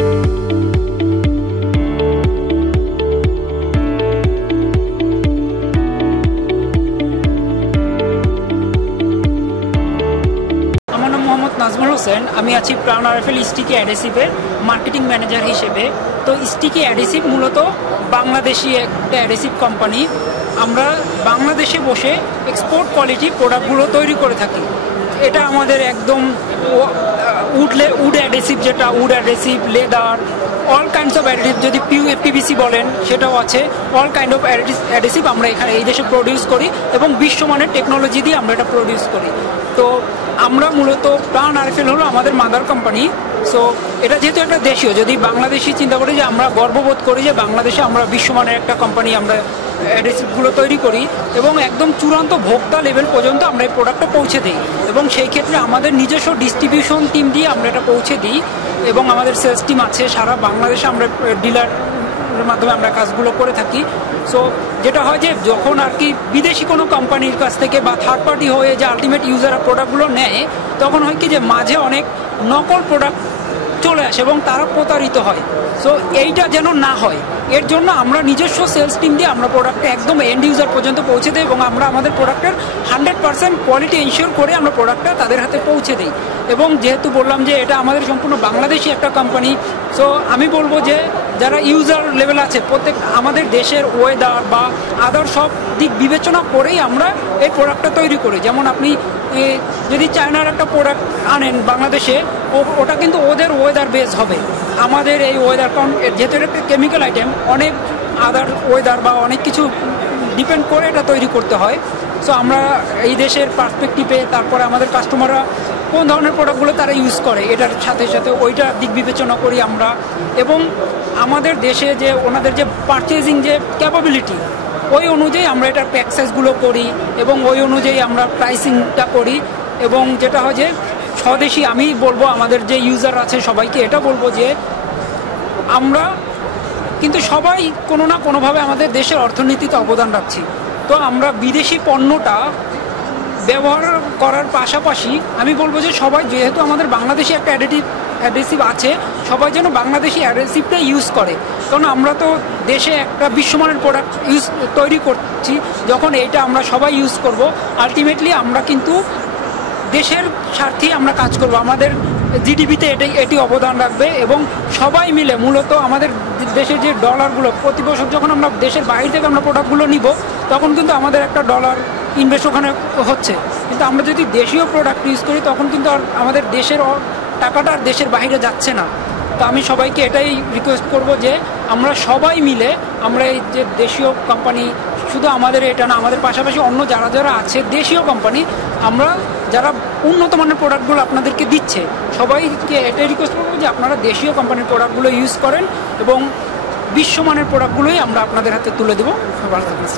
নাজমুল হোসেন, আমি আছি প্রাণ আরএফএল স্টিকি অ্যাডহেসিভের মার্কেটিং ম্যানেজার হিসেবে। তো স্টিকি অ্যাডহেসিভ মূলত বাংলাদেশি একটা অ্যাডহেসিভ কোম্পানি। আমরা বাংলাদেশে বসে এক্সপোর্ট কোয়ালিটি প্রোডাক্টগুলো তৈরি করে থাকি। এটা আমাদের একদম উড অ্যাডহেসিভ, যেটা wood adhesive, leather, all kinds of adhesive, যদি পিভিসি বলেন সেটাও আছে। অল কাইন্ড অফ অ্যাডহেসিভ আমরা এখানে এই দেশে প্রডিউস করি এবং বিশ্বমানের টেকনোলজি দিয়ে আমরা এটা প্রডিউস করি। তো আমরা মূলত প্রাণ আরএফএল হলো আমাদের মাদার কোম্পানি। সো এটা যেহেতু একটা দেশীয়, যদি বাংলাদেশি চিন্তা করি যে আমরা গর্ববোধ করি যে বাংলাদেশে আমরা বিশ্বমানের একটা কোম্পানি, আমরা অ্যাডহেসিভগুলো তৈরি করি এবং একদম চূড়ান্ত ভোক্তা লেভেল পর্যন্ত আমরা এই প্রোডাক্টটা পৌঁছে দিই। এবং সেই ক্ষেত্রে আমাদের নিজস্ব ডিস্ট্রিবিউশন টিম দিয়ে আমরা এটা পৌঁছে দিই এবং আমাদের সেলস টিম আছে সারা বাংলাদেশে। আমরা ডিলারের মাধ্যমে আমরা কাজগুলো করে থাকি। সো যেটা হয় যে যখন আর কি বিদেশি কোনো কোম্পানির কাছ থেকে বা থার্ড পার্টি হয়ে যে আলটিমেট ইউজাররা প্রোডাক্টগুলো নেয়, তখন হয় কি যে মাঝে অনেক নকল প্রোডাক্ট চলে আসে এবং তারা প্রতারিত হয়। সো এইটা যেন না হয়, এর জন্য আমরা নিজস্ব সেলস টিম দিয়ে আমরা প্রোডাক্টটা একদম এন্ড ইউজার পর্যন্ত পৌঁছে দিই এবং আমরা আমাদের প্রোডাক্টের 100% কোয়ালিটি এনশিওর করে আমরা প্রোডাক্টটা তাদের হাতে পৌঁছে দিই। এবং যেহেতু বললাম যে এটা আমাদের সম্পূর্ণ বাংলাদেশি একটা কোম্পানি, সো আমি বলবো যে যারা ইউজার লেভেল আছে, প্রত্যেক আমাদের দেশের ওয়েদার বা আদার সব দিক বিবেচনা করেই আমরা এই প্রোডাক্টটা তৈরি করি। যেমন আপনি যদি চায়নার একটা প্রোডাক্ট আনেন বাংলাদেশে, ওটা কিন্তু ওদের ওয়েদার বেস হবে। আমাদের এই ওয়েদার, কারণ যেহেতু এটা একটা কেমিক্যাল আইটেম, অনেক আদার ওয়েদার বা অনেক কিছু ডিপেন্ড করে এটা তৈরি করতে হয়। সো আমরা এই দেশের পার্সপেক্টিভে, তারপরে আমাদের কাস্টমাররা কোন ধরনের প্রোডাক্টগুলো তারা ইউজ করে এটার সাথে সাথে ওইটার দিক বিবেচনা করি আমরা। এবং আমাদের দেশে যে ওনাদের যে পারচেজিং যে ক্যাপাবিলিটি, ওই অনুযায়ী আমরা এটার প্যাক সাইজগুলো করি এবং ওই অনুযায়ী আমরা প্রাইসিংটা করি। এবং যেটা হয় যে স্বদেশি, আমি বলবো আমাদের যে ইউজার আছে সবাইকে এটা বলবো যে আমরা কিন্তু সবাই কোনো না কোনোভাবে আমাদের দেশের অর্থনীতিতে অবদান রাখছি। তো আমরা বিদেশি পণ্যটা ব্যবহার করার পাশাপাশি আমি বলবো যে সবাই, যেহেতু আমাদের বাংলাদেশি একটা অ্যাডহেসিভ আছে, সবাই যেন বাংলাদেশি অ্যাডহেসিভটা ইউজ করে। কারণ আমরা তো দেশে একটা বিশ্বমানের প্রোডাক্ট তৈরি করছি, যখন এইটা আমরা সবাই ইউজ করব, আলটিমেটলি আমরা কিন্তু দেশের স্বার্থে আমরা কাজ করব, আমাদের জিডিপিতে এটি অবদান রাখবে। এবং সবাই মিলে মূলত আমাদের দেশের যে ডলারগুলো প্রতি বছর যখন আমরা দেশের বাইরে থেকে আমরা প্রোডাক্টগুলো নিব, তখন কিন্তু আমাদের একটা ডলার ইনভেস্ট ওখানে হচ্ছে। কিন্তু আমরা যদি দেশীয় প্রোডাক্ট ইউজ করি, তখন কিন্তু আর আমাদের দেশের টাকাটা আর দেশের বাইরে যাচ্ছে না। তো আমি সবাইকে এটাই রিকোয়েস্ট করব যে আমরা সবাই মিলে আমরা এই যে দেশীয় কোম্পানি, শুধু আমাদের এটা না, আমাদের পাশাপাশি অন্য যারা যারা আছে দেশীয় কোম্পানি, আমরা যারা উন্নত মানের প্রোডাক্টগুলো আপনাদেরকে দিচ্ছে, সবাইকে এটাই রিকোয়েস্ট করবো যে আপনারা দেশীয় কোম্পানির প্রোডাক্টগুলো ইউজ করেন এবং বিশ্বমানের প্রোডাক্টগুলোই আমরা আপনাদের হাতে তুলে দেবো। ভালো থাকবেন।